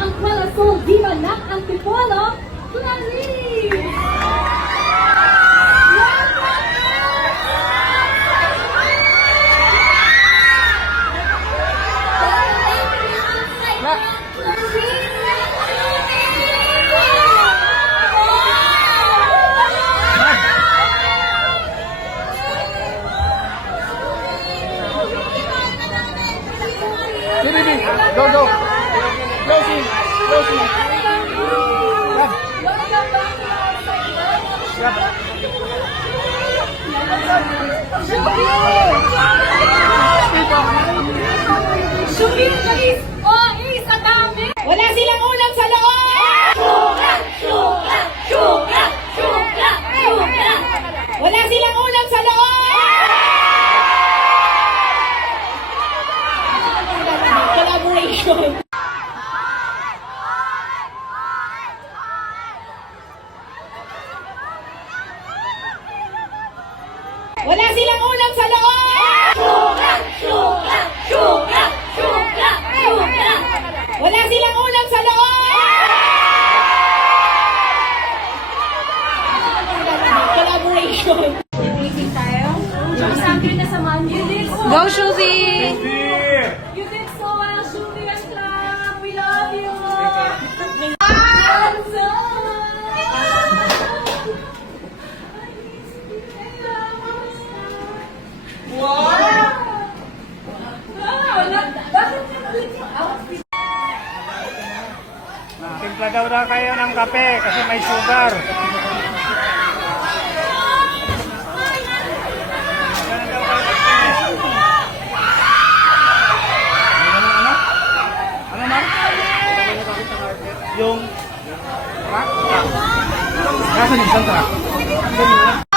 ang Parasol Diva ng Antipolo, Clarice! Go, go. Closing. Closing. Shubin, Clarice! Oh, isa dami! Wala silang ulam sa loob! Shukla! Shukla! Shukla! Shukla! Shukla! Wala silang ulam sa loob! Collaboration! Wala silang ulam sa loob! Shukla! Shukla! Shukla! Shukla! Shukla! Wala silang ulam sa loob! Collaboration! Meeting tayo? Sabi na sa man. Go, Shuzi! You did so well, Shubi and Clark. We love you. Timpla daw kayo ng kape kasi may sugar. Ano man? Yung... Nasaan yung isang truck?